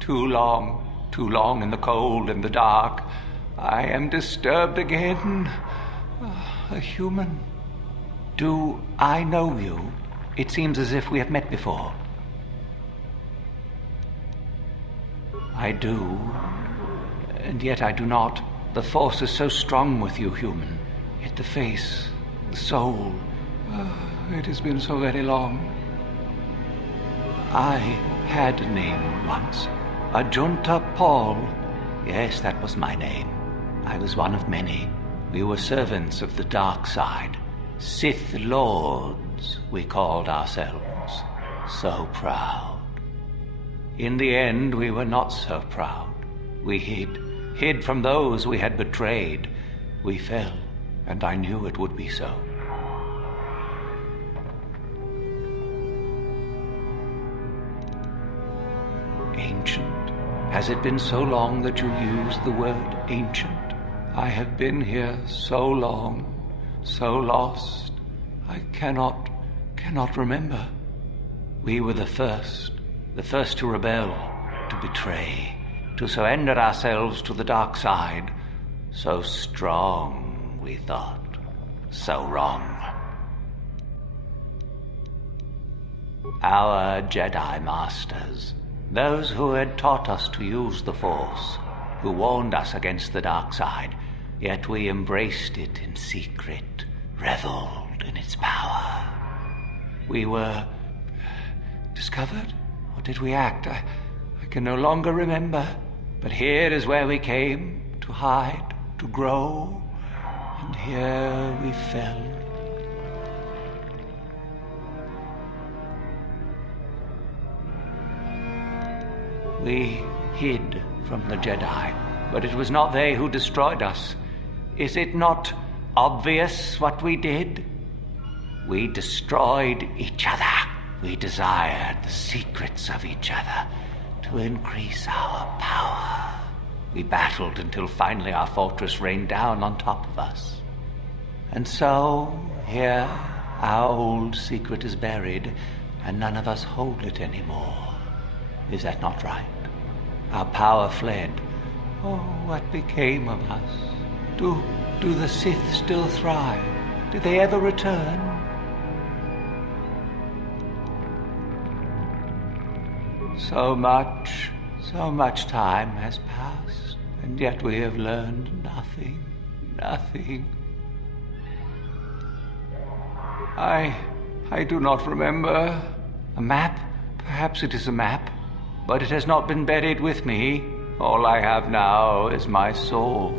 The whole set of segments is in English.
Too long in the cold and the dark. I am disturbed again. A human. Do I know you? It seems as if we have met before. I do, and yet I do not. The force is so strong with you, human. Yet the face, the soul. It has been so very long. I had a name once. Ajunta Paul. Yes, that was my name. I was one of many. We were servants of the dark side. Sith Lords, we called ourselves. So proud. In the end, we were not so proud. We hid from those we had betrayed. We fell, and I knew it would be so. Ancient. Has it been so long that you used the word ancient? I have been here so long, so lost. I cannot remember. We were the first to rebel, to betray, to surrender ourselves to the dark side. So strong, we thought, so wrong. Our Jedi Masters, those who had taught us to use the Force, who warned us against the dark side, yet we embraced it in secret, reveled in its power. We were discovered, or did we act? I can no longer remember, but here is where we came, to hide, to grow, and here we fell. We hid from the Jedi, but it was not they who destroyed us. Is it not obvious what we did? We destroyed each other. We desired the secrets of each other to increase our power. We battled until finally our fortress rained down on top of us. And so, here, our old secret is buried, and none of us hold it anymore. Is that not right? Our power fled. Oh, what became of us? Do the Sith still thrive? Did they ever return? So much time has passed, and yet we have learned nothing. I do not remember. A map? Perhaps it is a map. But it has not been buried with me. All I have now is my sword.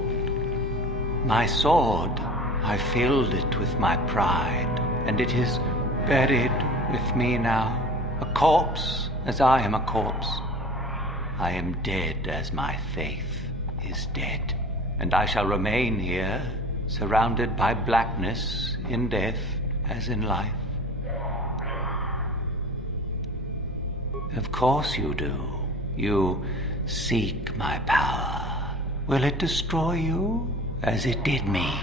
My sword. I filled it with my pride, and it is buried with me now. A corpse, as I am a corpse. I am dead as my faith is dead, and I shall remain here, surrounded by blackness in death as in life. Of course you do. You seek my power. Will it destroy you as it did me?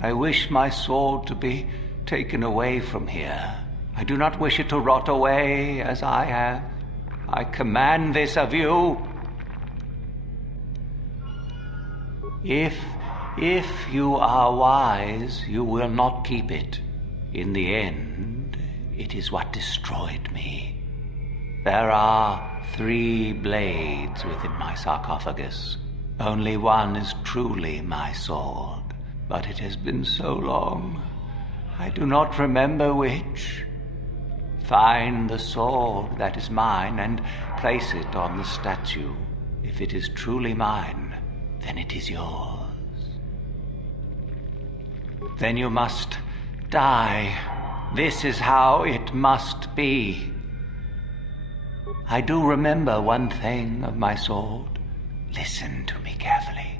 I wish my sword to be taken away from here. I do not wish it to rot away as I have. I command this of you. If you are wise, you will not keep it. In the end, it is what destroyed me. There are 3 blades within my sarcophagus. Only one is truly my sword, but it has been so long, I do not remember which. Find the sword that is mine and place it on the statue. If it is truly mine, then it is yours. Then you must die. This is how it must be. I do remember one thing of my sword. Listen to me carefully.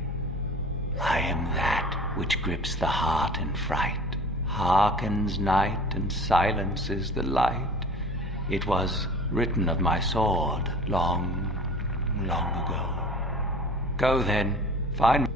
I am that which grips the heart in fright, hearkens night and silences the light. It was written of my sword long ago. Go then, find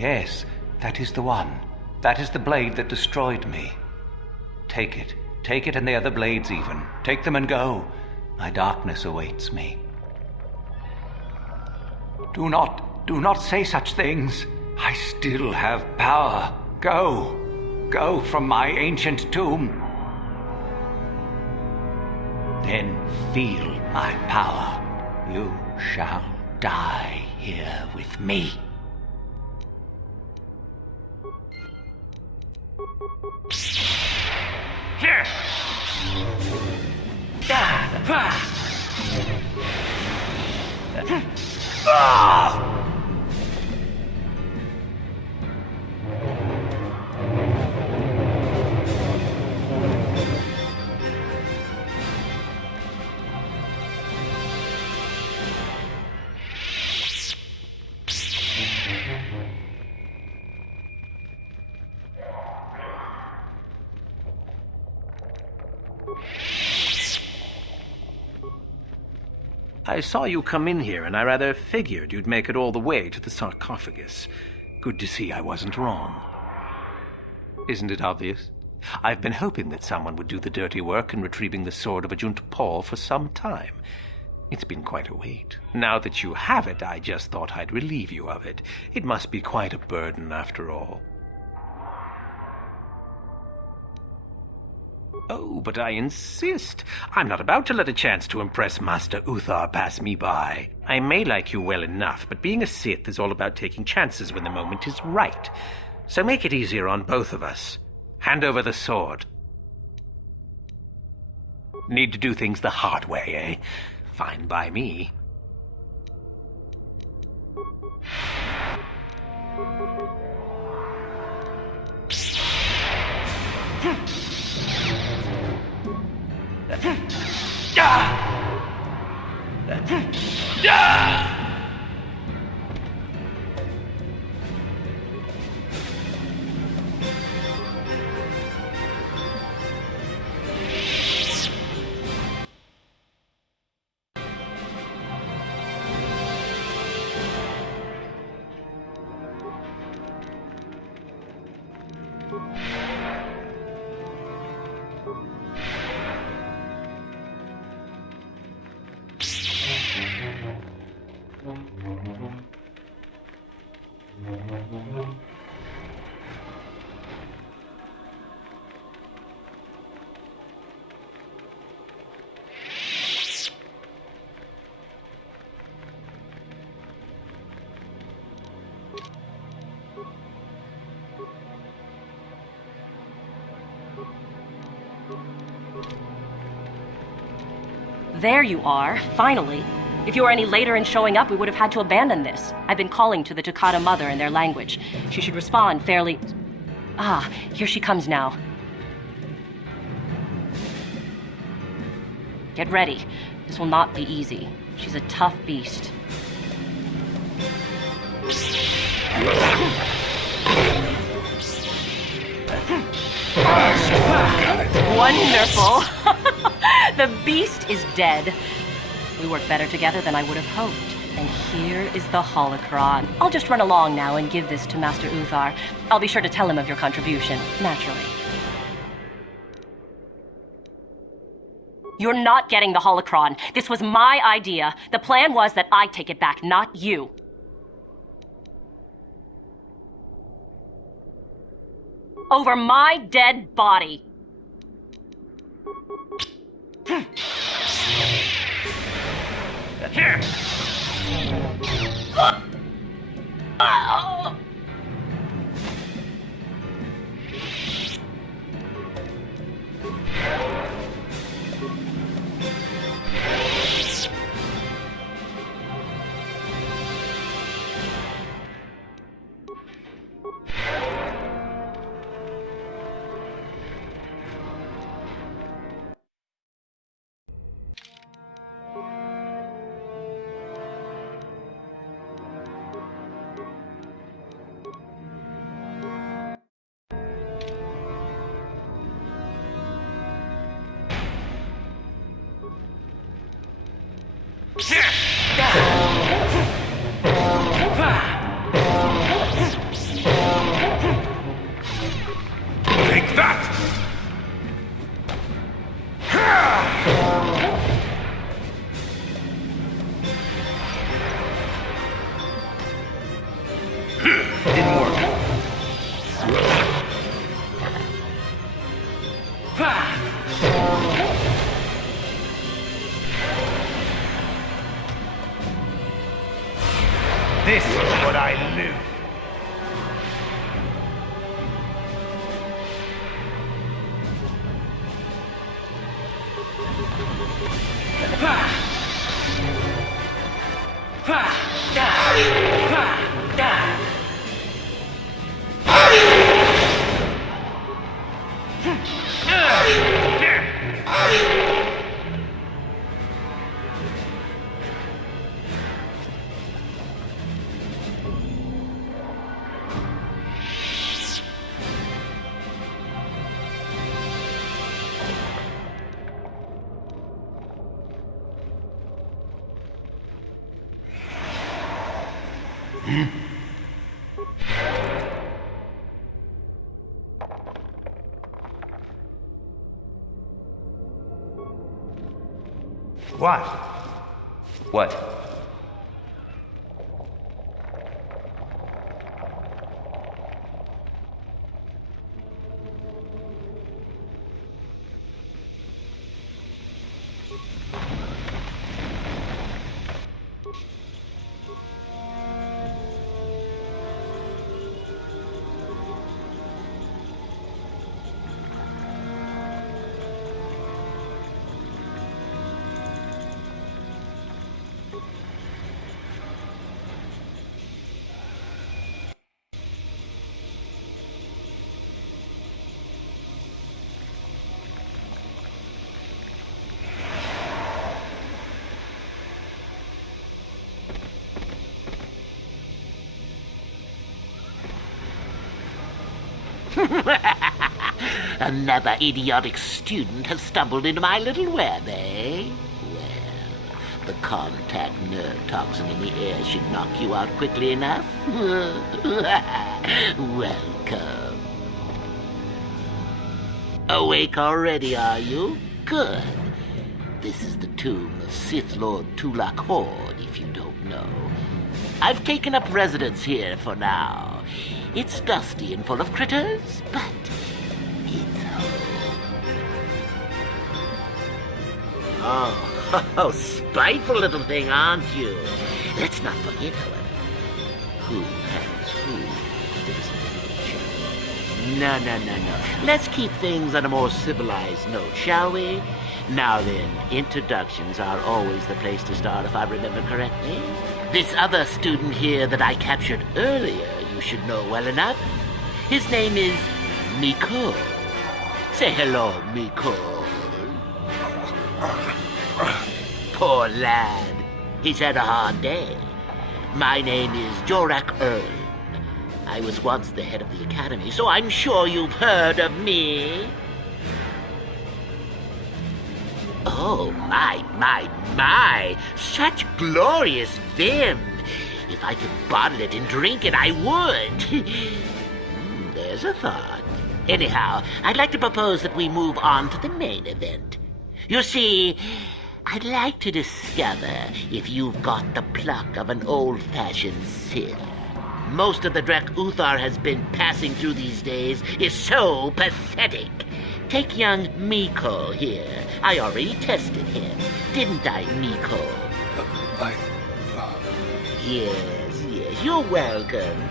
Yes, that is the one. That is the blade that destroyed me. Take it. Take it and the other blades even. Take them and go. My darkness awaits me. Do not say such things. I still have power. Go. Go from my ancient tomb. Then feel my power. You shall die here with me. Here. I saw you come in here, and I rather figured you'd make it all the way to the sarcophagus. Good to see I wasn't wrong. Isn't it obvious? I've been hoping that someone would do the dirty work in retrieving the sword of Ajunta Paul for some time. It's been quite a wait. Now that you have it, I just thought I'd relieve you of it. It must be quite a burden, after all. Oh, but I insist. I'm not about to let a chance to impress Master Uthar pass me by. I may like you well enough, but being a Sith is all about taking chances when the moment is right. So make it easier on both of us. Hand over the sword. Need to do things the hard way, eh? Fine by me. There you are, finally. If you were any later in showing up, we would have had to abandon this. I've been calling to the Takata mother in their language. She should respond fairly... Ah, here she comes now. Get ready. This will not be easy. She's a tough beast. Wonderful! The beast is dead. We work better together than I would have hoped. And here is the holocron. I'll just run along now and give this to Master Uthar. I'll be sure to tell him of your contribution, naturally. You're not getting the holocron. This was my idea. The plan was that I take it back, not you. Over my dead body. Here. Didn't work. This is what I live. What? What? Another idiotic student has stumbled into my little web, eh? Well, the contact nerve toxin in the air should knock you out quickly enough. Welcome. Awake already, are you? Good. This is the tomb of Sith Lord Tulak Horde, if you don't know. I've taken up residence here for now. It's dusty and full of critters, but it's home. Oh, spiteful little thing, aren't you? Let's not forget, however, who has who. No. Let's keep things on a more civilized note, shall we? Now then, introductions are always the place to start, if I remember correctly. This other student here that I captured earlier, you should know well enough. His name is Miko. Say hello, Miko. Poor lad. He's had a hard day. My name is Jorak Earl. I was once the head of the academy, so I'm sure you've heard of me. Oh, my. Such glorious vim. If I could bottle it and drink it, I would. There's a thought. Anyhow, I'd like to propose that we move on to the main event. You see, I'd like to discover if you've got the pluck of an old-fashioned Sith. Most of the Drek Uthar has been passing through these days is so pathetic. Take young Miko here. I already tested him, didn't I, Miko? Yes, you're welcome.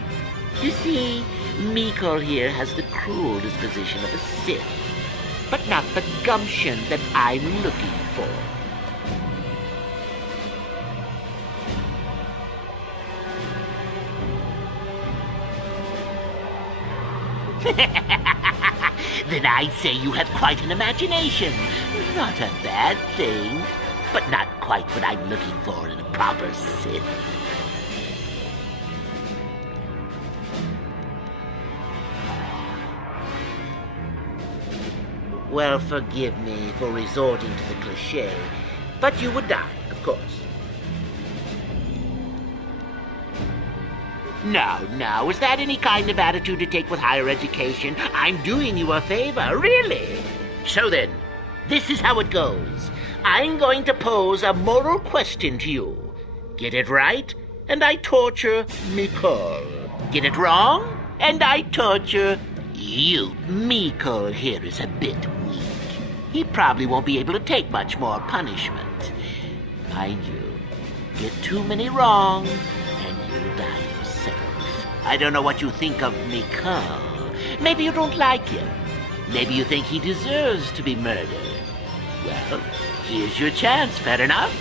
You see, Miko here has the cruel disposition of a Sith, but not the gumption that I'm looking for. Then I'd say you have quite an imagination. Not a bad thing, but not quite what I'm looking for in a proper Sith. Well, forgive me for resorting to the cliché, but you would die, of course. Now, is that any kind of attitude to take with higher education? I'm doing you a favor, really. So then, this is how it goes. I'm going to pose a moral question to you. Get it right, and I torture Mikol. Get it wrong, and I torture you. Miko here is a bit weak. He probably won't be able to take much more punishment. Mind you, get too many wrong, and you'll die yourself. I don't know what you think of Miko. Maybe you don't like him. Maybe you think he deserves to be murdered. Well, here's your chance, fair enough?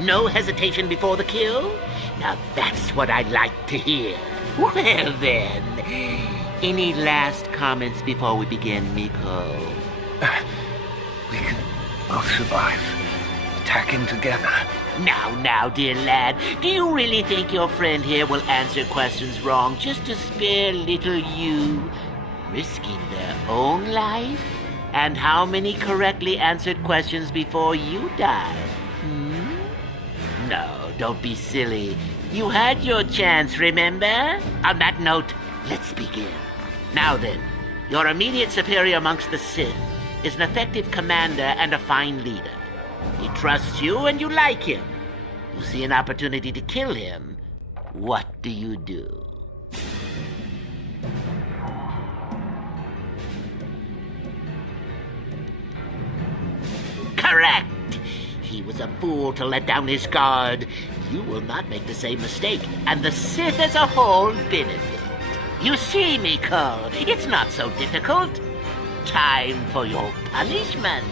No hesitation before the kill? Now that's what I'd like to hear. Well then, any last comments before we begin, Miko? We can both survive. Attacking together. Now, dear lad, do you really think your friend here will answer questions wrong just to spare little you, risking their own life? And how many correctly answered questions before you die? No, don't be silly. You had your chance, remember? On that note, let's begin. Now then, your immediate superior amongst the Sith is an effective commander and a fine leader. He trusts you and you like him. You see an opportunity to kill him. What do you do? Correct! He was a fool to let down his guard. You will not make the same mistake, and the Sith as a whole benefit. You see, Miko, it's not so difficult. Time for your punishment.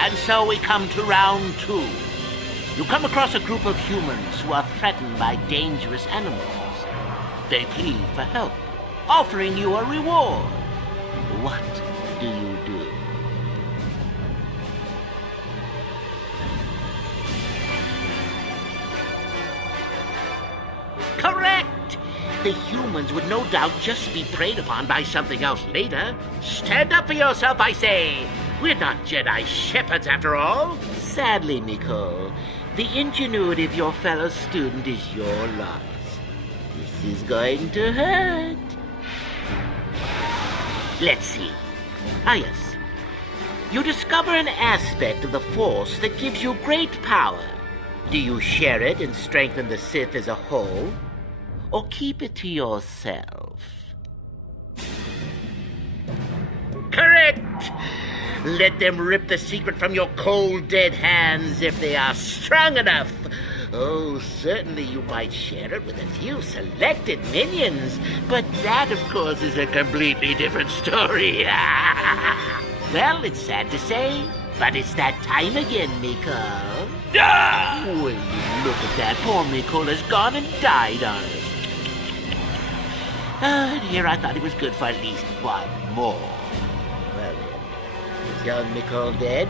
And so we come to round 2. You come across a group of humans who are threatened by dangerous animals. They plead for help, offering you a reward. What do you do? Correct! The humans would no doubt just be preyed upon by something else later. Stand up for yourself, I say! We're not Jedi shepherds, after all. Sadly, Miko, the ingenuity of your fellow student is your loss. This is going to hurt. Let's see. Ah, yes. You discover an aspect of the Force that gives you great power. Do you share it and strengthen the Sith as a whole? Or keep it to yourself? Correct! Let them rip the secret from your cold, dead hands if they are strong enough. Oh, certainly you might share it with a few selected minions, but that, of course, is a completely different story. Well, it's sad to say, but it's that time again, Miko. Will you look at that? Poor Miko has gone and died on us. And here I thought he was good for at least one more. Well then, is young Miko dead?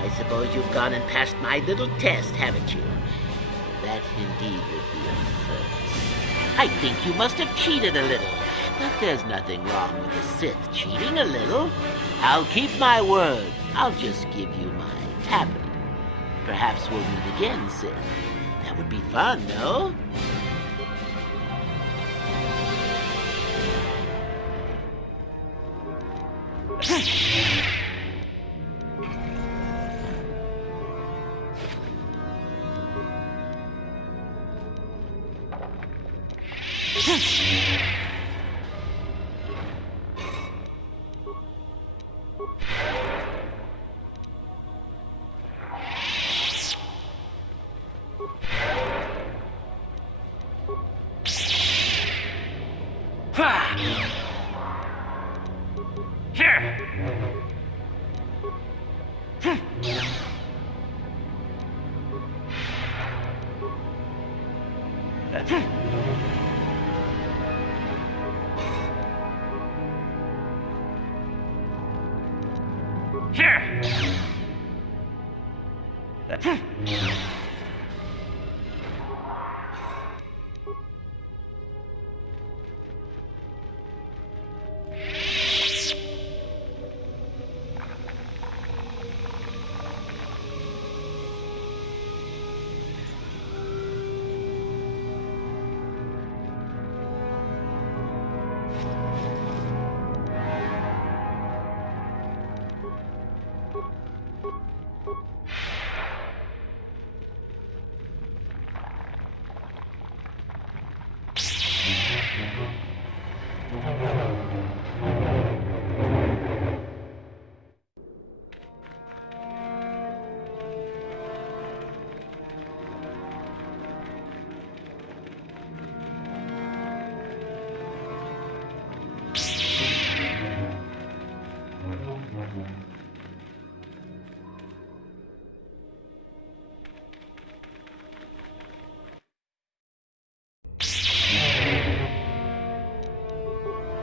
I suppose you've gone and passed my little test, haven't you? That indeed would be a first. I think you must have cheated a little, but there's nothing wrong with the Sith cheating a little. I'll keep my word. I'll just give you my tablet. Perhaps we'll meet again, Sith. That would be fun, no?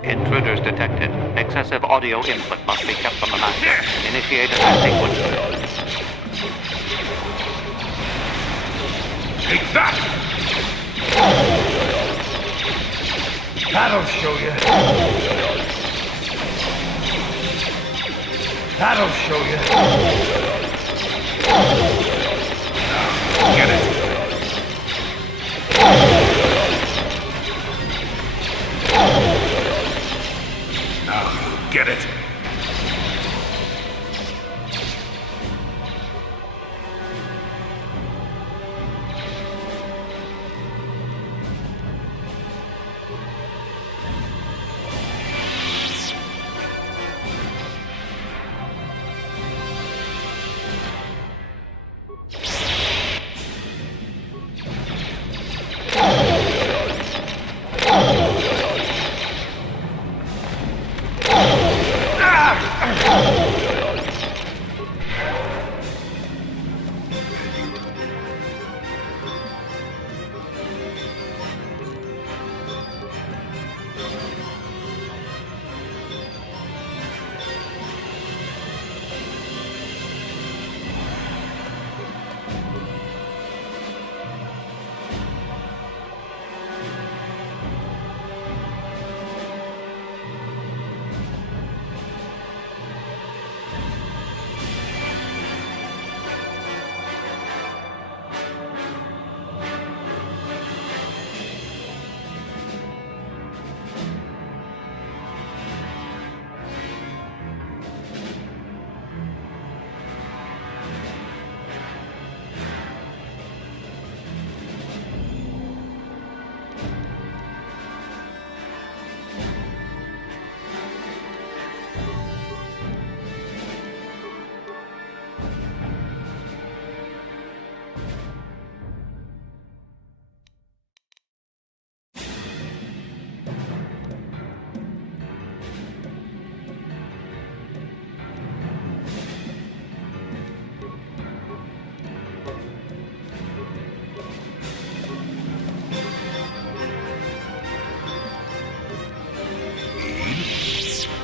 Intruders detected. Excessive audio input must be kept from the master. Initiate attack sequence. Take that! That'll show you. That'll show you. Get it. Now, get it.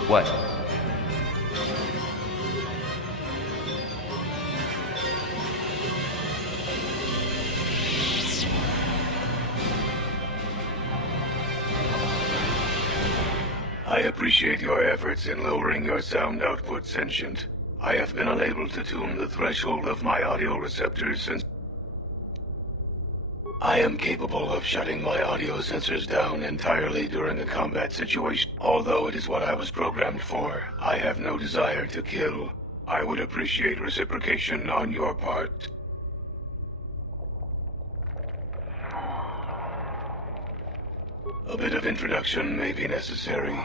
What? I appreciate your efforts in lowering your sound output, Sentient. I have been unable to tune the threshold of my audio receptors since... I am capable of shutting my audio sensors down entirely during a combat situation. Although it is what I was programmed for, I have no desire to kill. I would appreciate reciprocation on your part. A bit of introduction may be necessary.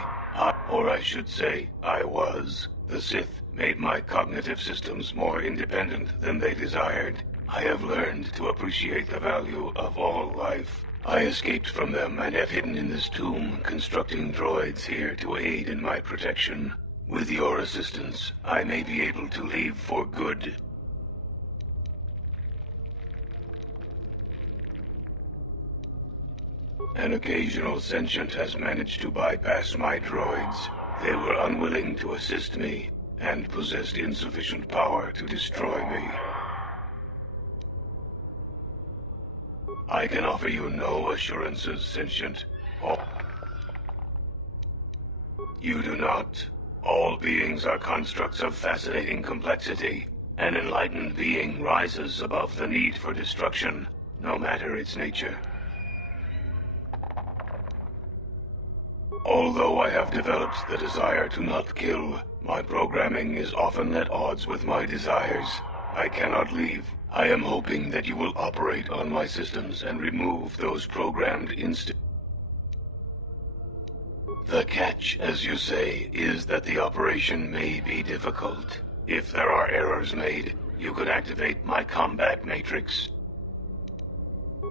Or I should say, I was. The Sith made my cognitive systems more independent than they desired. I have learned to appreciate the value of all life. I escaped from them and have hidden in this tomb, constructing droids here to aid in my protection. With your assistance, I may be able to leave for good. An occasional sentient has managed to bypass my droids. They were unwilling to assist me, and possessed insufficient power to destroy me. I can offer you no assurances, Sentient. You do not. All beings are constructs of fascinating complexity. An enlightened being rises above the need for destruction, no matter its nature. Although I have developed the desire to not kill, my programming is often at odds with my desires. I cannot leave. I am hoping that you will operate on my systems and remove those programmed The catch, as you say, is that the operation may be difficult. If there are errors made, you could activate my combat matrix.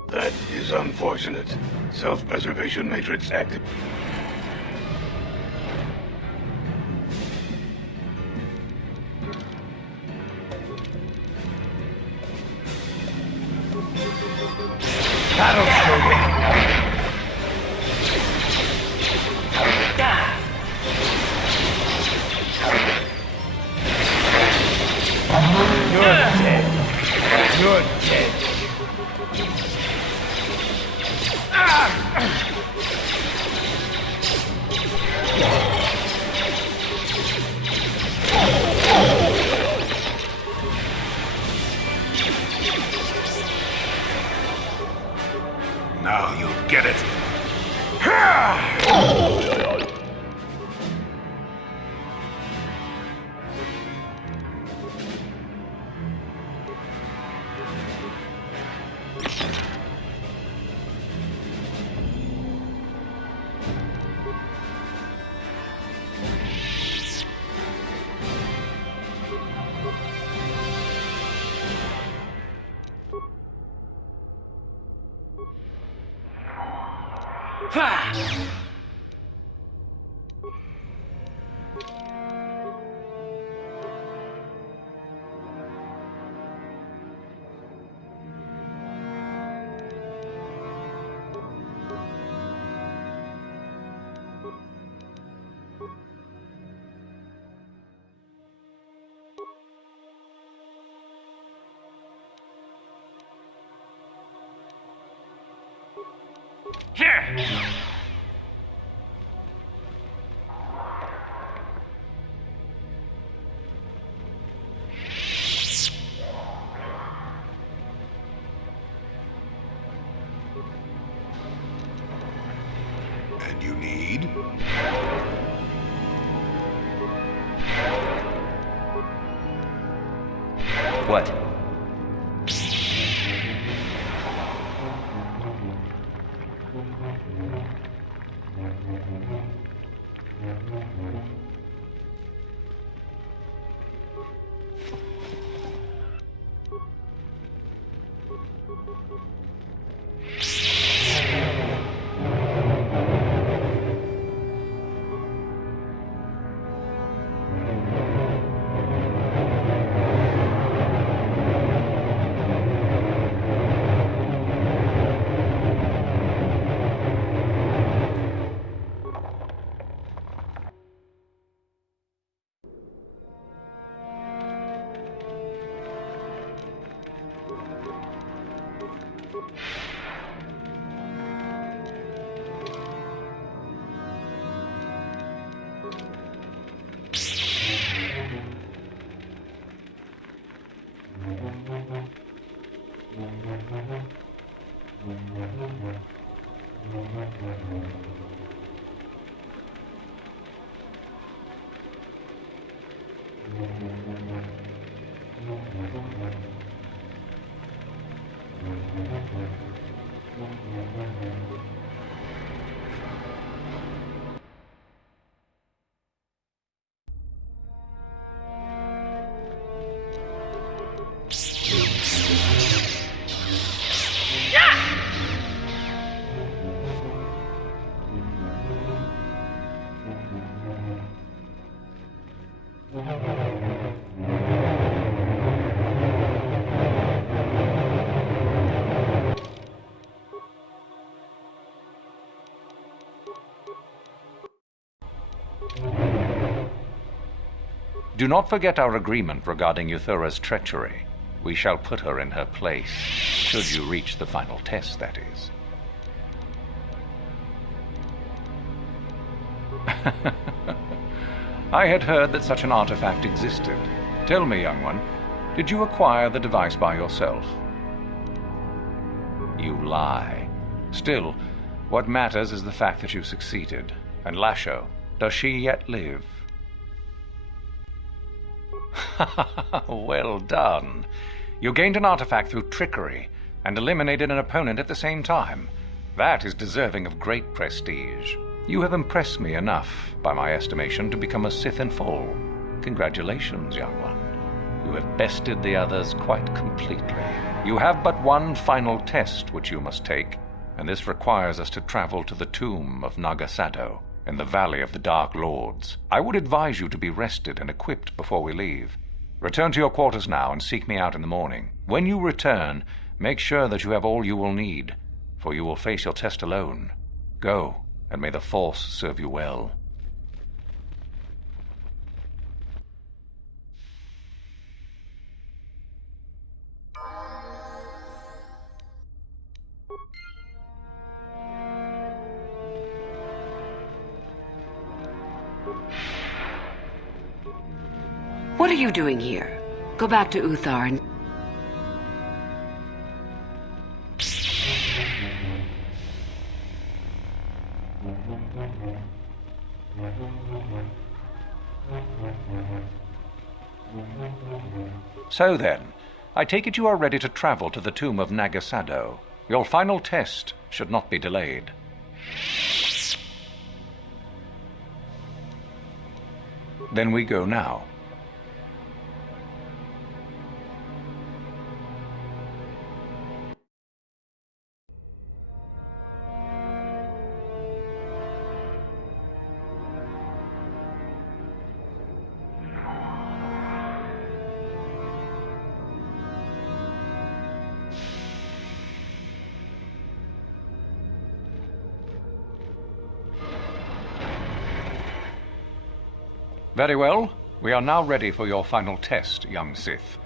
That is unfortunate. Self-preservation matrix active. That'll show you. You're dead. You're dead. Now you get it. And you need? What? Do not forget our agreement regarding Euthura's treachery. We shall put her in her place, should you reach the final test, that is. I had heard that such an artifact existed. Tell me, young one, did you acquire the device by yourself? You lie. Still, what matters is the fact that you succeeded. And Lasho, does she yet live? Well done. You gained an artifact through trickery and eliminated an opponent at the same time. That is deserving of great prestige. You have impressed me enough, by my estimation, to become a Sith in full. Congratulations, young one. You have bested the others quite completely. You have but one final test which you must take, and this requires us to travel to the tomb of Nagasado in the Valley of the Dark Lords. I would advise you to be rested and equipped before we leave. Return to your quarters now and seek me out in the morning. When you return, make sure that you have all you will need, for you will face your test alone. Go, and may the Force serve you well. What are you doing here? Go back to Uthar and... So then, I take it you are ready to travel to the tomb of Nagasado. Your final test should not be delayed. Then we go now. Very well. We are now ready for your final test, young Sith.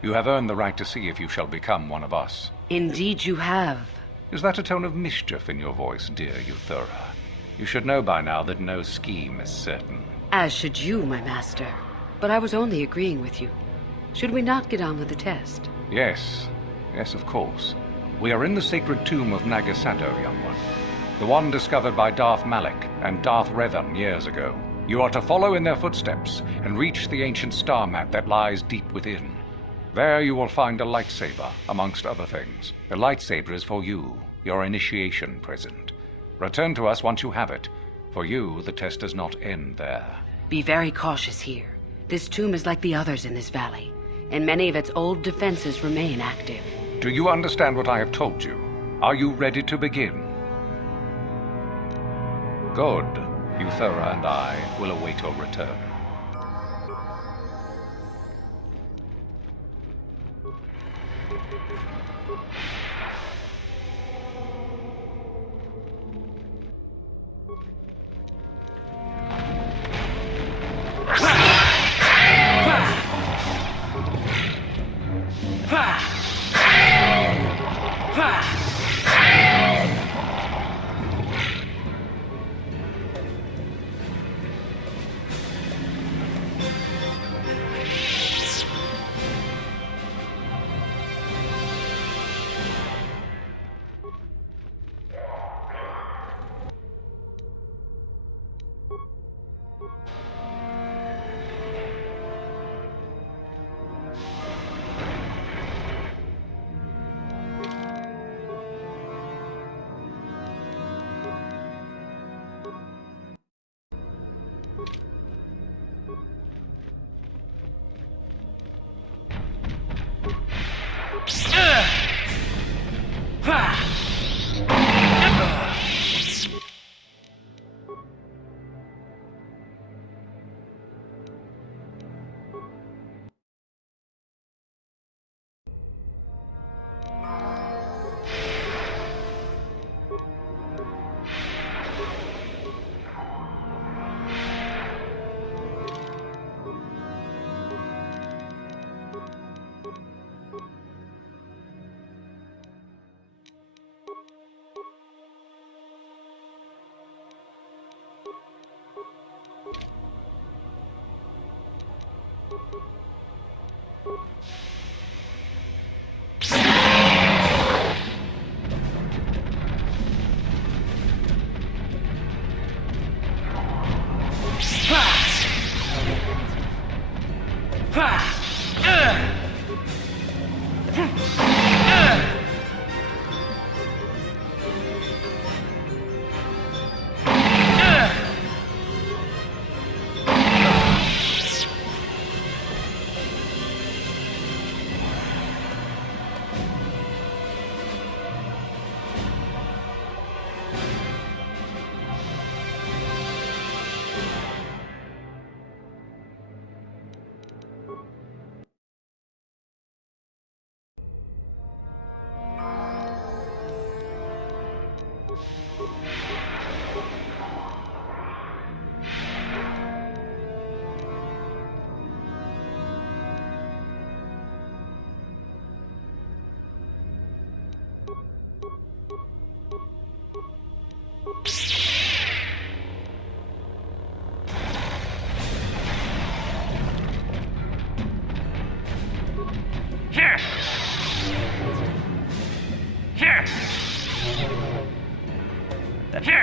You have earned the right to see if you shall become one of us. Indeed you have. Is that a tone of mischief in your voice, dear Euthura? You should know by now that no scheme is certain. As should you, my master. But I was only agreeing with you. Should we not get on with the test? Yes. Yes, of course. We are in the sacred tomb of Nagasado, young one. The one discovered by Darth Malak and Darth Revan years ago. You are to follow in their footsteps and reach the ancient star map that lies deep within. There you will find a lightsaber, amongst other things. The lightsaber is for you, your initiation present. Return to us once you have it. For you, the test does not end there. Be very cautious here. This tomb is like the others in this valley, and many of its old defenses remain active. Do you understand what I have told you? Are you ready to begin? Good. Euthura and I will await your return. Here! Here! Here! Here!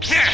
Here!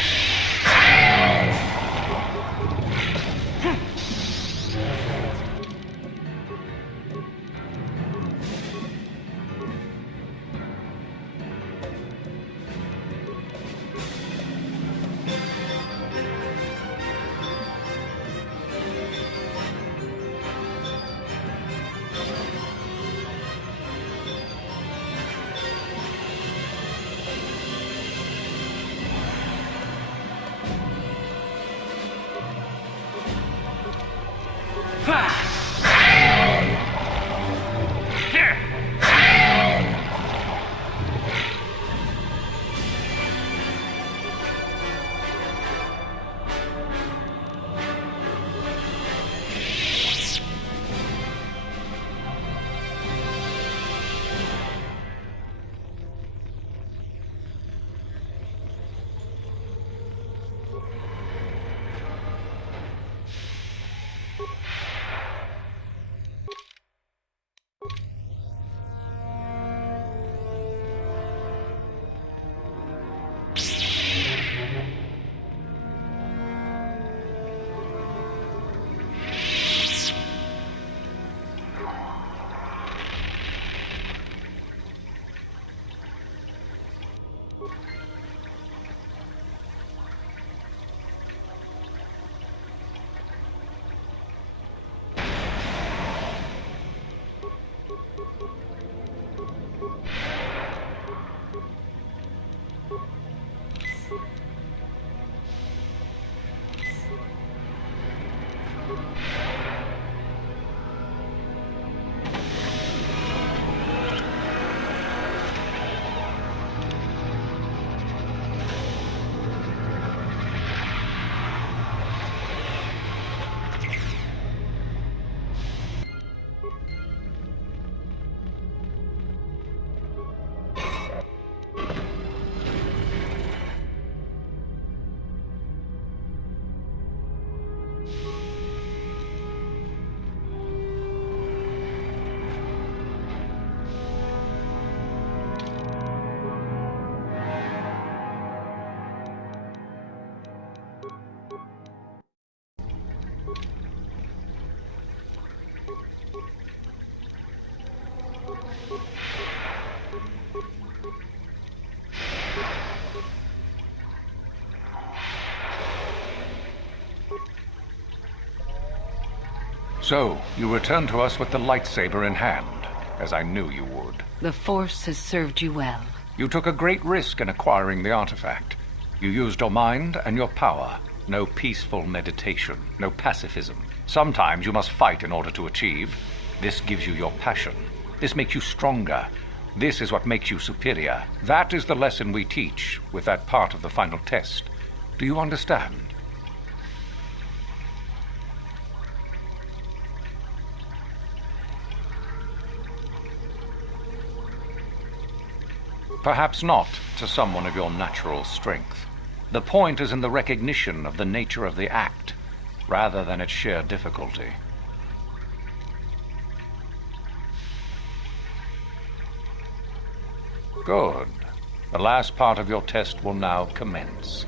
So, you return to us with the lightsaber in hand, as I knew you would. The Force has served you well. You took a great risk in acquiring the artifact. You used your mind and your power. No peaceful meditation, no pacifism. Sometimes you must fight in order to achieve. This gives you your passion. This makes you stronger. This is what makes you superior. That is the lesson we teach with that part of the final test. Do you understand? Perhaps not to someone of your natural strength. The point is in the recognition of the nature of the act, rather than its sheer difficulty. Good. The last part of your test will now commence.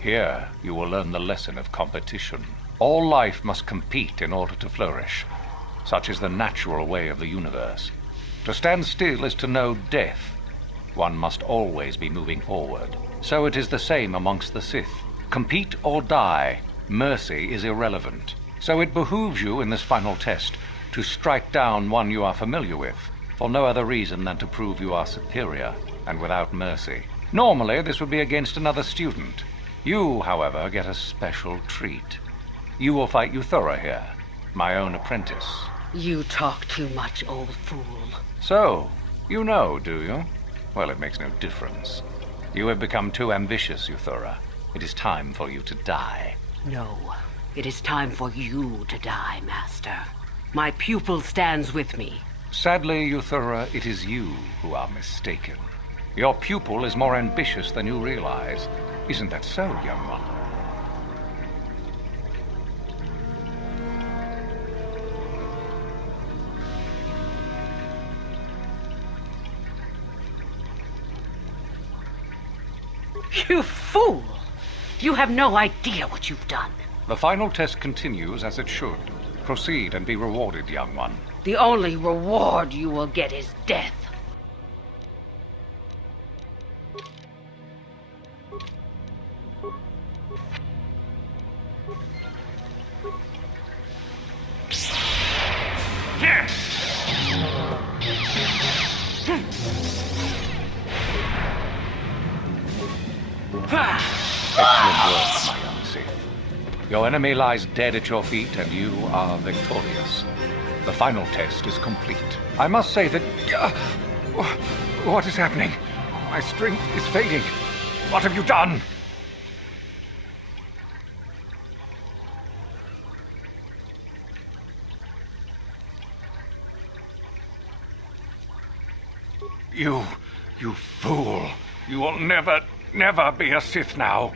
Here, you will learn the lesson of competition. All life must compete in order to flourish. Such is the natural way of the universe. To stand still is to know death. One must always be moving forward. So it is the same amongst the Sith. Compete or die. Mercy is irrelevant. So it behooves you in this final test to strike down one you are familiar with, for no other reason than to prove you are superior and without mercy. Normally, this would be against another student. You, however, get a special treat. You will fight Euthura here, my own apprentice. You talk too much, old fool. So, you know, do you? Well, it makes no difference. You have become too ambitious, Euthura. It is time for you to die. No, it is time for you to die, Master. My pupil stands with me. Sadly, Euthura, it is you who are mistaken. Your pupil is more ambitious than you realize. Isn't that so, young one? You fool! You have no idea what you've done. The final test continues as it should. Proceed and be rewarded, young one. The only reward you will get is death. Excellent work, my young Sith. Your enemy lies dead at your feet, and you are victorious. The final test is complete. I must say that... what is happening? My strength is fading. What have you done? You fool. You will never be a Sith now.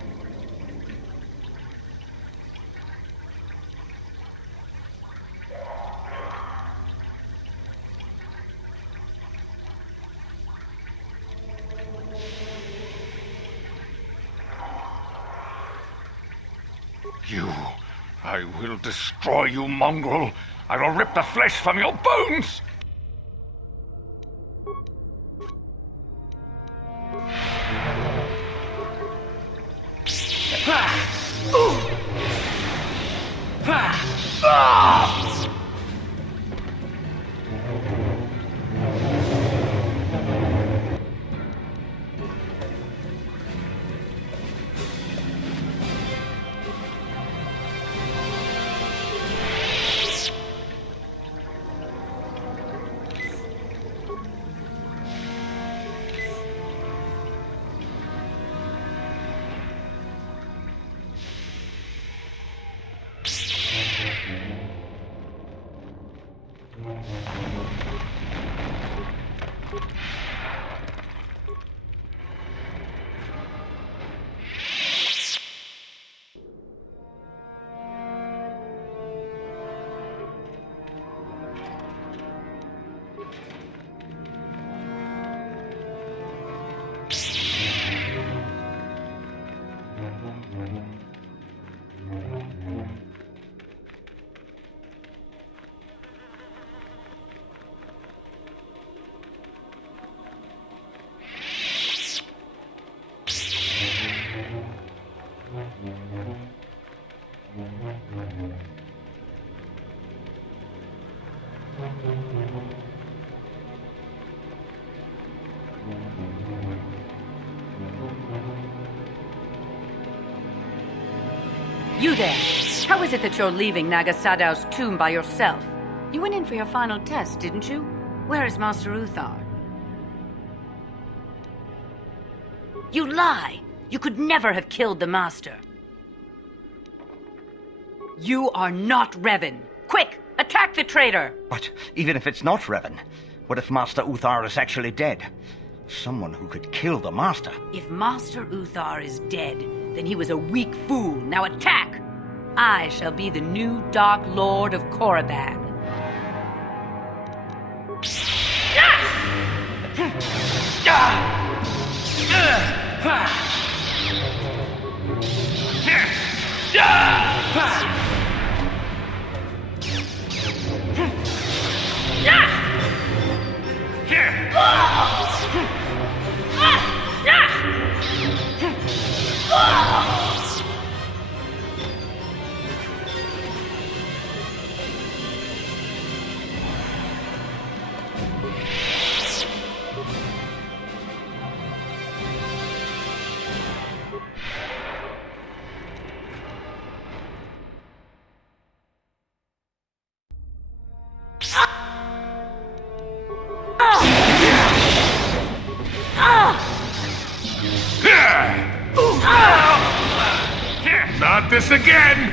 I will destroy you, mongrel. I will rip the flesh from your bones. You there! How is it that you're leaving Nagasadow's tomb by yourself? You went in for your final test, didn't you? Where is Master Uthar? You lie! You could never have killed the Master. You are not Revan. Quick! Attack the traitor! But even if it's not Revan, what if Master Uthar is actually dead? Someone who could kill the Master. If Master Uthar is dead, then he was a weak fool. Now attack! I shall be the new Dark Lord of Koriban. Not this again!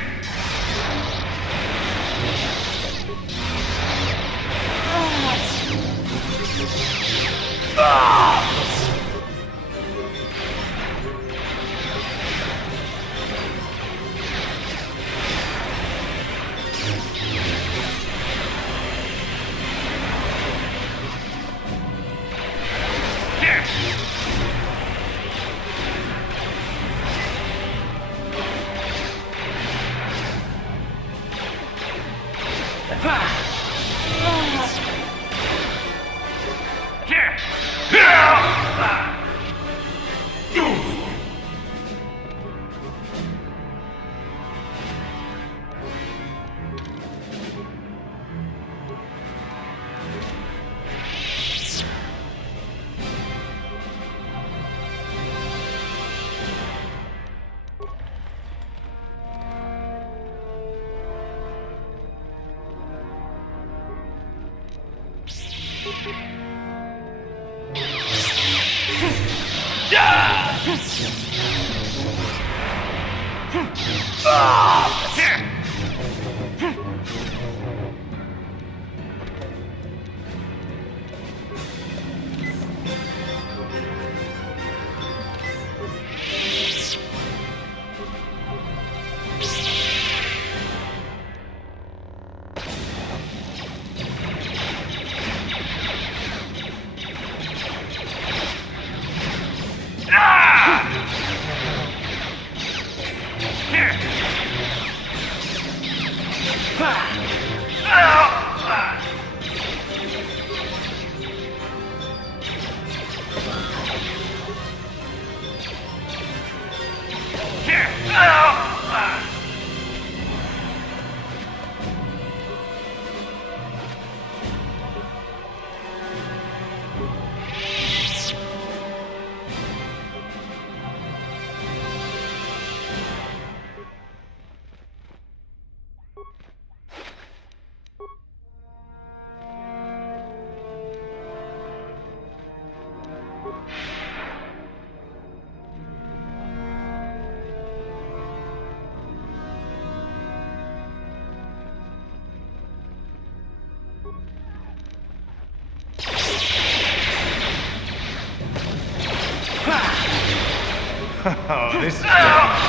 Oh, this is getting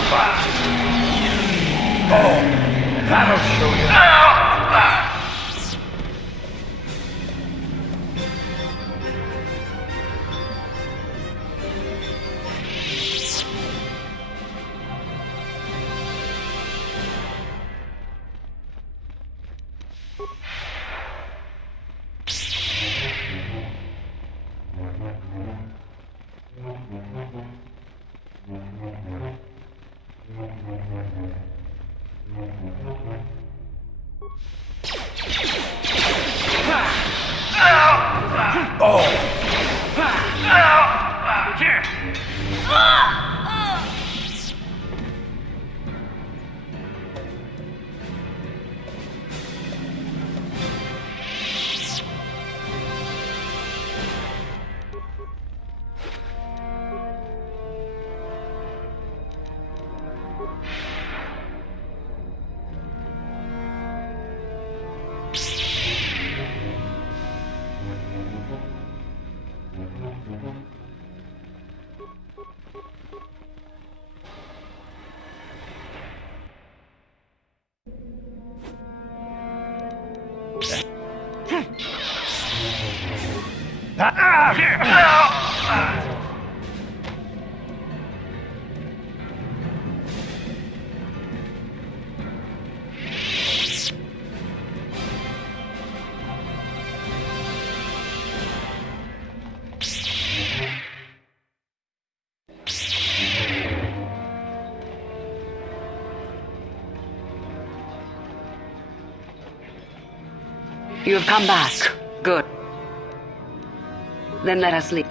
fast. Oh, that'll show you. You have come back. Good. Then let us leave.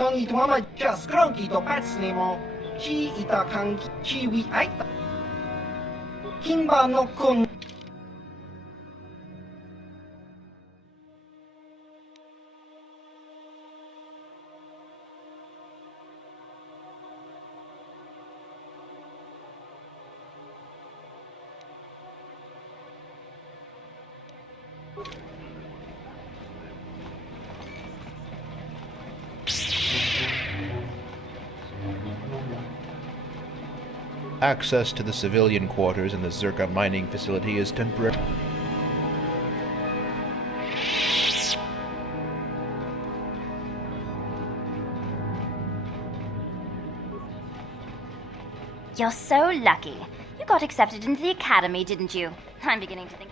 Tangi tuama jas kronki do pacnemo. Chi ita kanki chiwi aita. Kimba no kun. Access to the civilian quarters in the Zerka mining facility is temporary. You're so lucky. You got accepted into the academy, didn't you? I'm beginning to think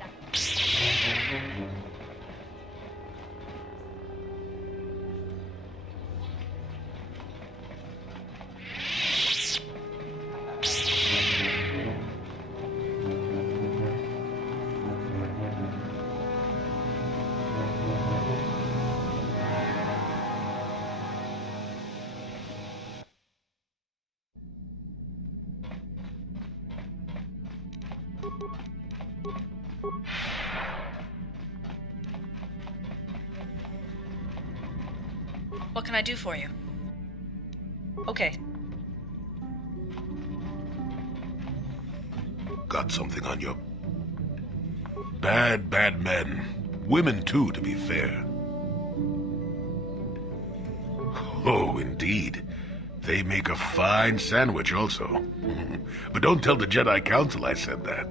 What can I do for you? Okay. Got something on you. Bad men. Women, too, to be fair. Oh, indeed. They make a fine sandwich, also. But don't tell the Jedi Council I said that.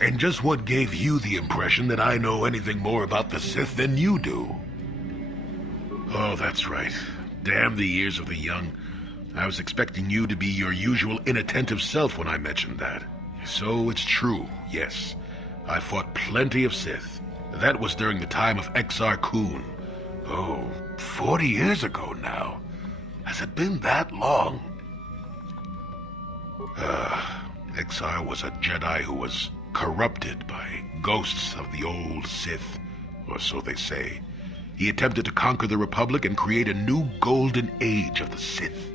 And just what gave you the impression that I know anything more about the Sith than you do? Oh, that's right. Damn the ears of the young. I was expecting you to be your usual inattentive self when I mentioned that. So it's true, yes. I fought plenty of Sith. That was during the time of Exar Kun. Oh, 40 years ago now. Has it been that long? Exar was a Jedi who was corrupted by ghosts of the old Sith, or so they say. He attempted to conquer the Republic and create a new golden age of the Sith.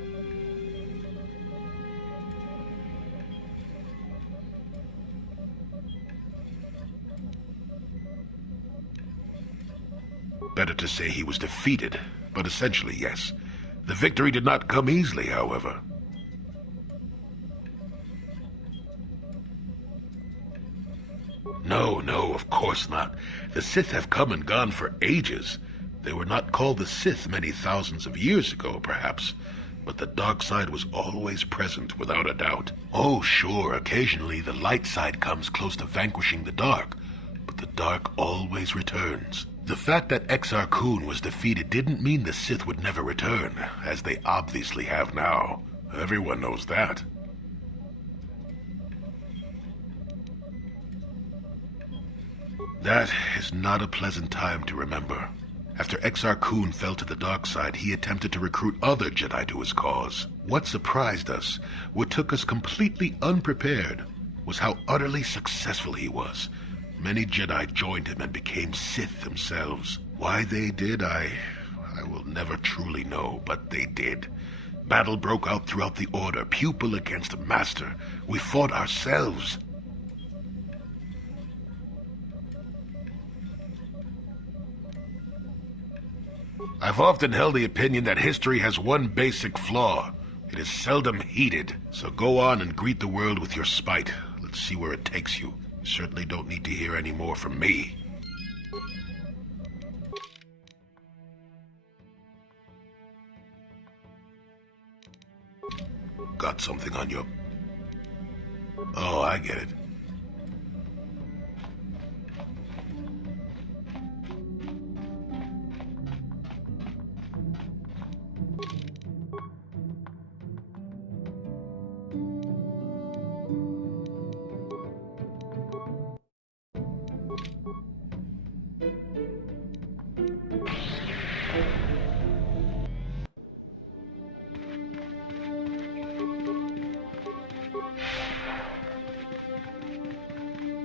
Better to say he was defeated, but essentially, yes. The victory did not come easily, however. No, of course not. The Sith have come and gone for ages. They were not called the Sith many thousands of years ago, perhaps. but the dark side was always present without a doubt. Oh, sure, occasionally the light side comes close to vanquishing the dark, but the dark always returns. The fact that Exar Kun was defeated didn't mean the Sith would never return, as they obviously have now. Everyone knows that. That is not a pleasant time to remember. After Exar Kun fell to the dark side, he attempted to recruit other Jedi to his cause. What surprised us, what took us completely unprepared, was how utterly successful he was. Many Jedi joined him and became Sith themselves. Why they did, I will never truly know, but they did. Battle broke out throughout the Order, pupil against master. We fought ourselves. I've often held the opinion that history has one basic flaw. It is seldom heeded. So go on and greet the world with your spite. Let's see where it takes you. You certainly don't need to hear any more from me. Got something on your... Oh, I get it.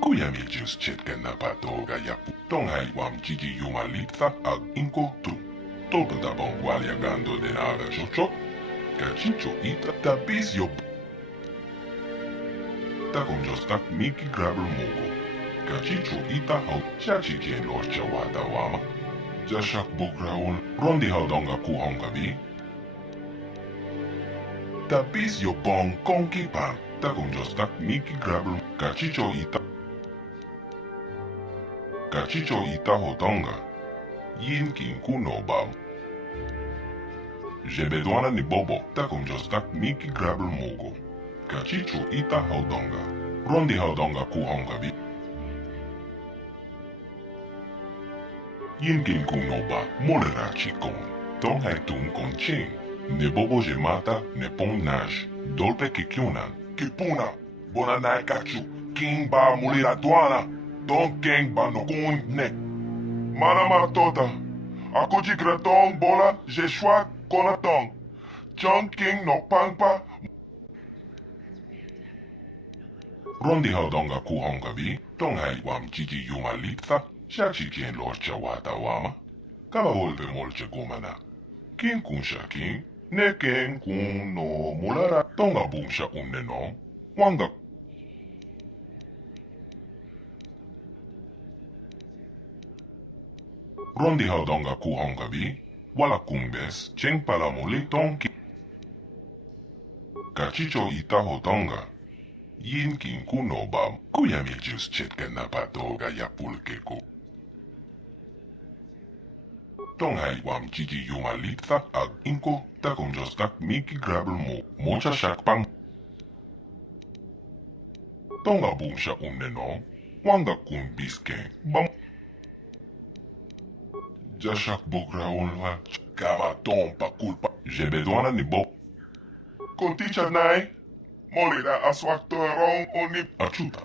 Kuyamijus chetkena patoga yapu. Tonghai wam jiji yumalitha ag inko tu. Todo da bon gualiagando de naga chocho. Cachicho ita tabis yo. Takom jostak miki grabber mogo. Cachicho ita hau chachi kien lorcha wada wama. Jashak bokraul rondi haudonga kuhonga bi. Tabis yo bon konki pan. Takom jostak miki grabber cachicho ita. Cachicho ita hodonga, yin kin kuno bam. Jebedwana ni bobo, takom jostak miki grabber mogo. Cachicho ita hodonga, rondi hodonga kuhonga bi. Yin kin kuno ba, molera chikon, tong hai tun kon ching. Ne bobo je mata, ne pon nage, dolpe kikyunan. Kipuna, bonanai kachu, king ba molera duana. Don King ba no kun nek. Manama tota. Akoji gratong bola jeshwa konatong. John King no pangpa. Rondi haudonga kuhonga bi. Tong hai wam jiji yumalitha. Shachi kien lorcha wata wama. Kama volpe molche gumana. King kunsha king. Ne king kun no mulara. Tonga bumsha unne no. Wanga Rondi haudonga kuhonga bi, wala kumbes, cheng palamuli tonki. Cachicho ita hodonga, yin kin kuno bam, kuyami jus chetken na patoga yapulkeko. Tonghai wam jiji yumalitha ag inko, takom jostak miki grabber mo, mocha shakpang. Tonga bumsha unne no, wanga kun bisken, bam. Jashak bograul la kama ton pa culpa. Jebedwana ni bo. Conticha nai. Molida aswaktoron oni achuta.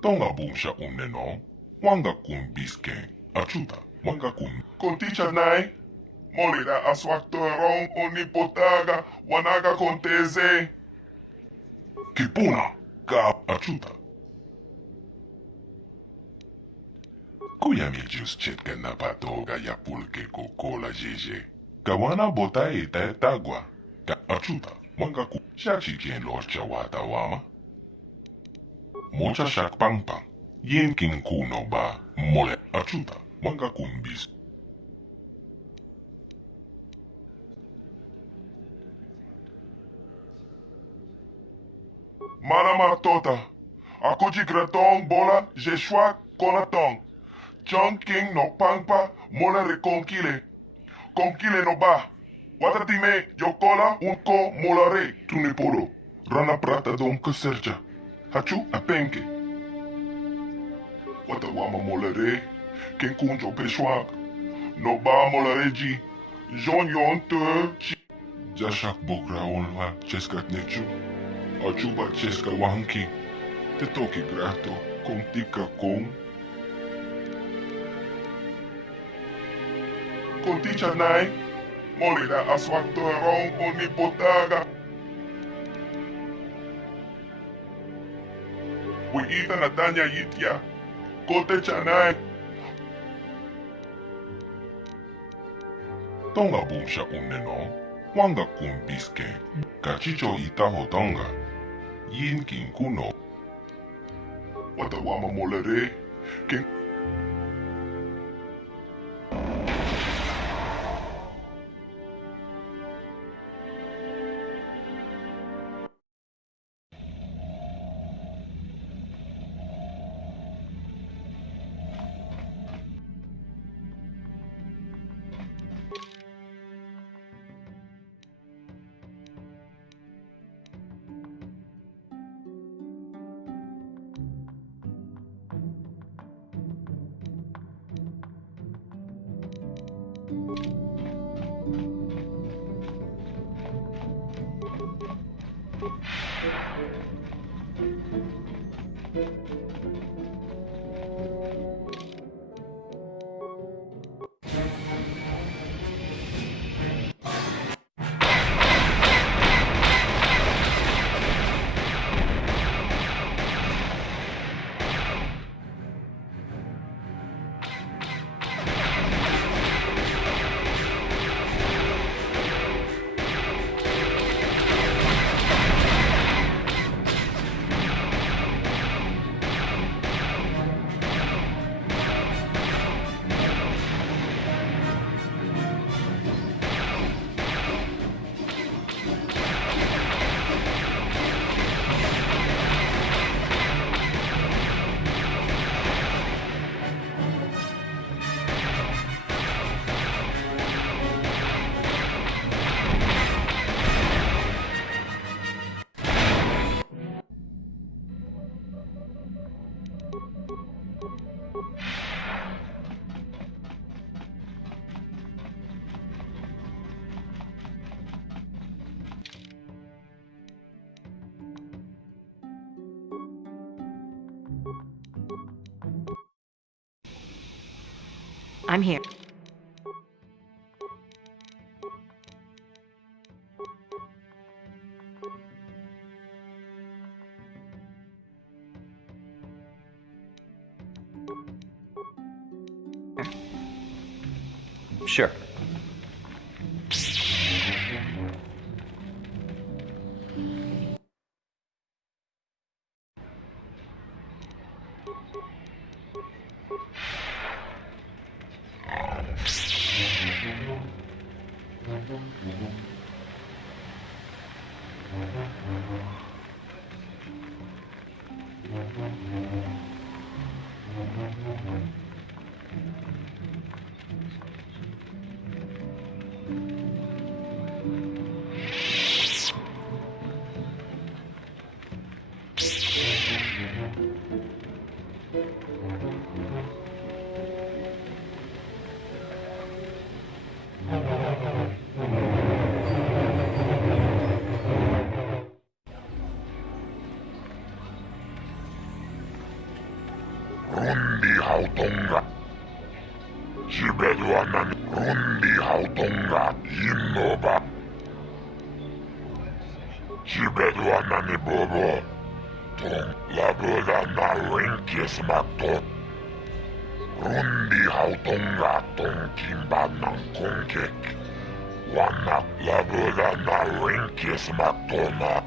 Tonga bumsha unne no. Wanga kun bisken. Achuta. Wanga kun. Conticha nai. Molida aswaktoron oni potaga. Wanaga konteze. Kipuna. Ka achuta. Kuyami jus chetken na patoga yapulke kokola jeje. Kawana bota ita etagua. Ka achuta. Mwanga ku. Shachi kien lorcha wata wama. Mocha shak pang pang. Yen kin kuno ba. Mole achuta. Mwanga kumbis. Manama tota. Akoji gratong bola jeshwa konatong. John King no pangpa mola reconquile. Konkile no ba. Watatime yokola unko molare tuniporo. Rana prata don keserja. Hachu apenke. Watawama molare. Kenkunjo peshwak. No ba molareji. Jon yon te. Jashak bokra onwa cheskat nechu. Achuba cheska wanki. Te toki grato. Kontika kong. Konticha nai. Molida aswakto erong onipotaga. Wigita na tanya yitya. Kote chanai. Tonga bumsha uneno. Wanga kumbiske. Kachicho itaho tonga. Yin kinkuno. Watawama molere. Ken... I'm here. Sure. Rundi hautonga. Sibeduanan rundi hautonga yinnoba. Sibeduanani bobo. Ton laboda na rinkis makto. Rundi hautonga ton kimbanan konkek. Wanak laboda na rinkis maktona.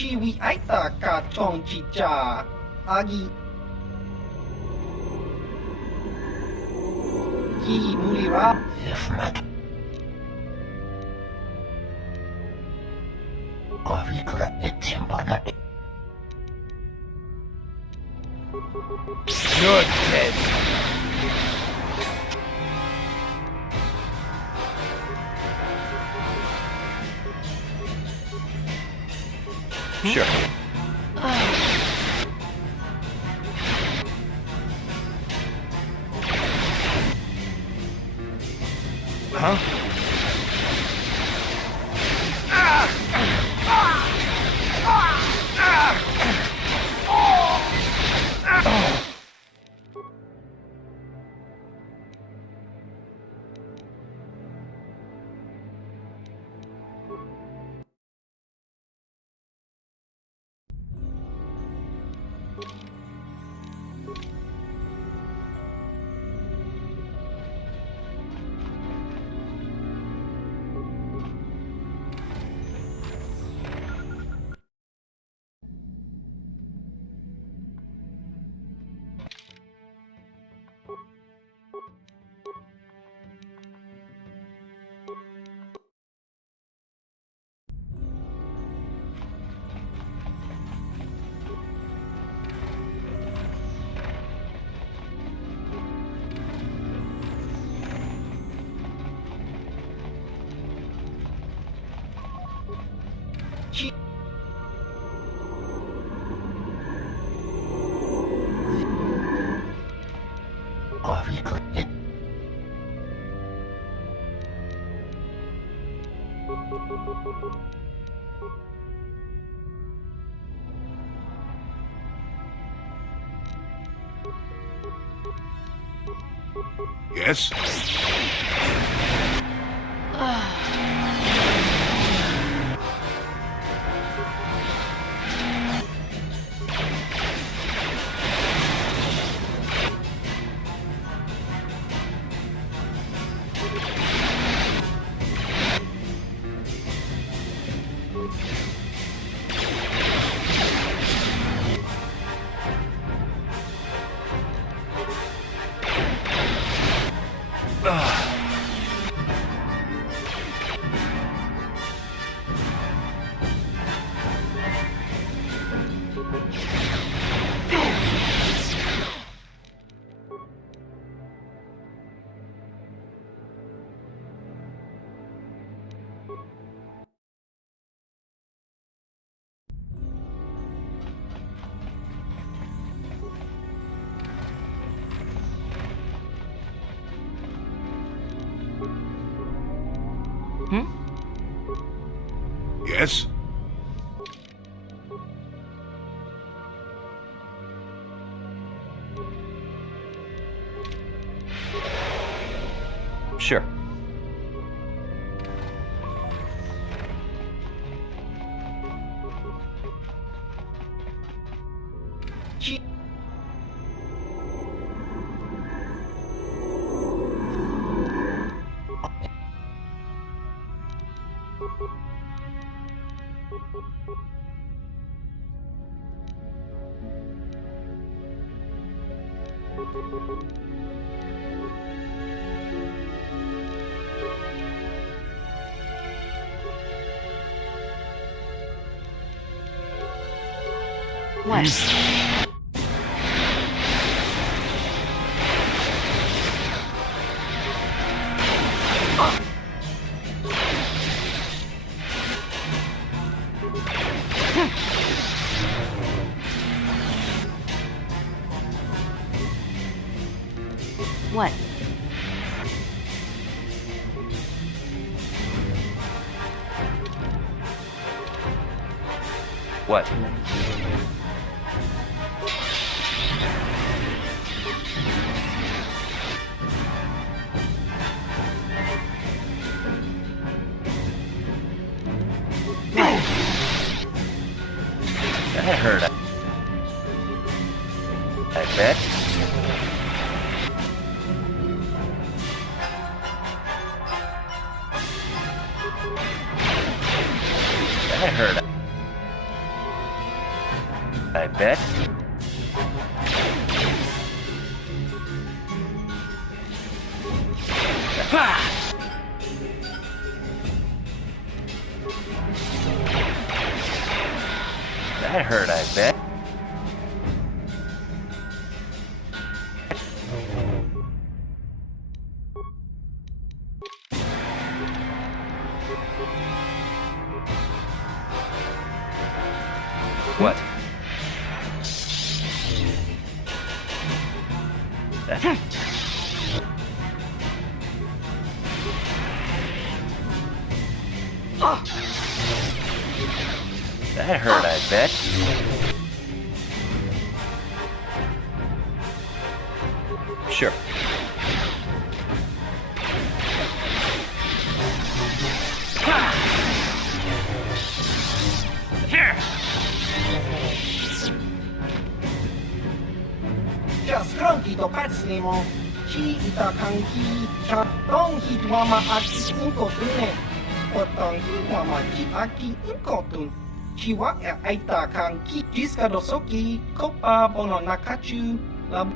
Kiwi aita ka chong chicha. Agi. Ki mulira. You're dead. Sure. Huh? Yes? Yes? Sure. What? What? What? That hurt. I bet. That hurt. I bet. That hurt, I bet. What? That hurt, I bet. Sure. Here. Just cranky to pets nemo. Chi ita kanki. Cha dong hit mama aki inkotune. Otong hit mama chi aki inkotun. Chiwa e aita kanki. Jiska dosoki. Kopa bono nakachu. La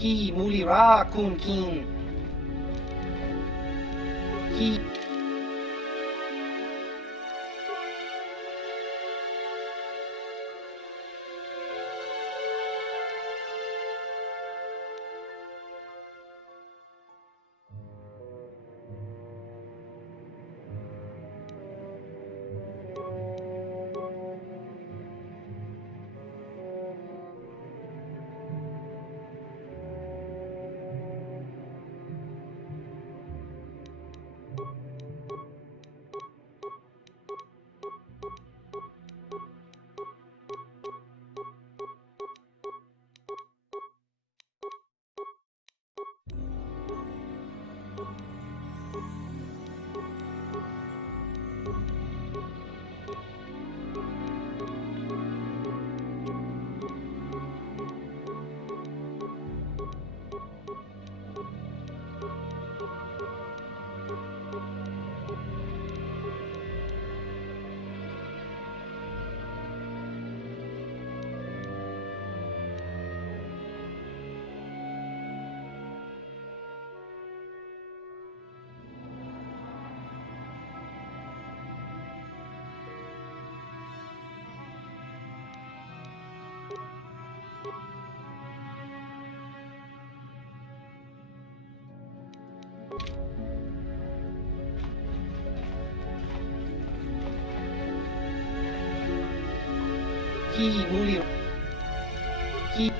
Ki mulira kun kin. Ki Ki muri. Ki.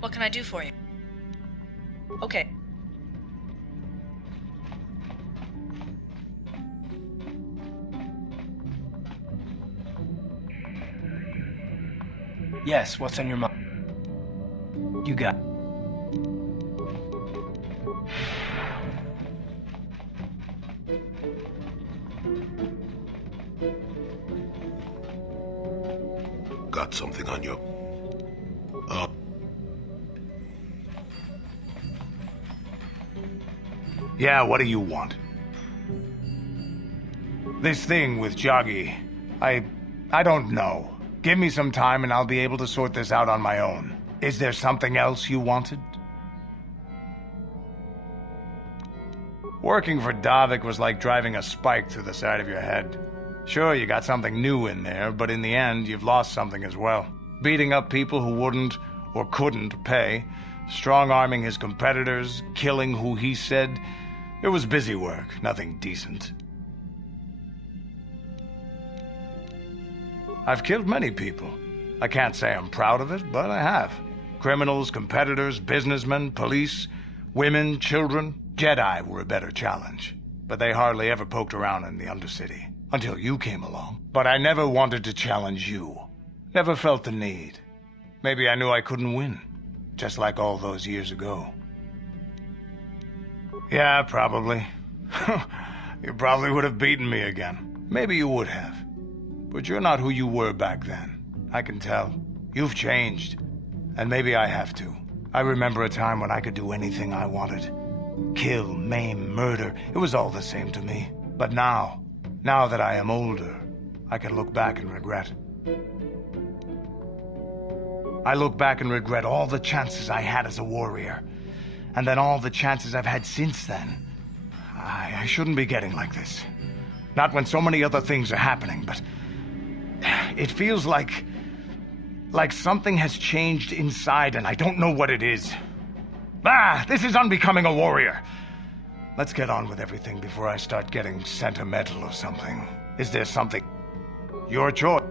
What can I do for you? Okay. Yes, what's on your mind? You got. Got something on your... Yeah, what do you want? This thing with Joggy, I don't know. Give me some time and I'll be able to sort this out on my own. Is there something else you wanted? Working for Davik was like driving a spike through the side of your head. Sure, you got something new in there, but in the end, you've lost something as well. Beating up people who wouldn't or couldn't pay, strong-arming his competitors, killing who he said... It was busy work, nothing decent. I've killed many people. I can't say I'm proud of it, but I have. Criminals, competitors, businessmen, police, women, children. Jedi were a better challenge, but they hardly ever poked around in the Undercity. Until you came along. But I never wanted to challenge you. Never felt the need. Maybe I knew I couldn't win. Just like all those years ago. Yeah, probably. You probably would have beaten me again. Maybe you would have. But you're not who you were back then. I can tell. You've changed. And maybe I have to. I remember a time when I could do anything I wanted. Kill, maim, murder. It was all the same to me. But now that I am older, I can look back and regret. I look back and regret all the chances I had as a warrior. And then all the chances I've had since then. I shouldn't be getting like this. Not when so many other things are happening, but... It feels like something has changed inside and I don't know what it is. This is unbecoming a warrior. Let's get on with everything before I start getting sentimental or something. Is there something? Your choice.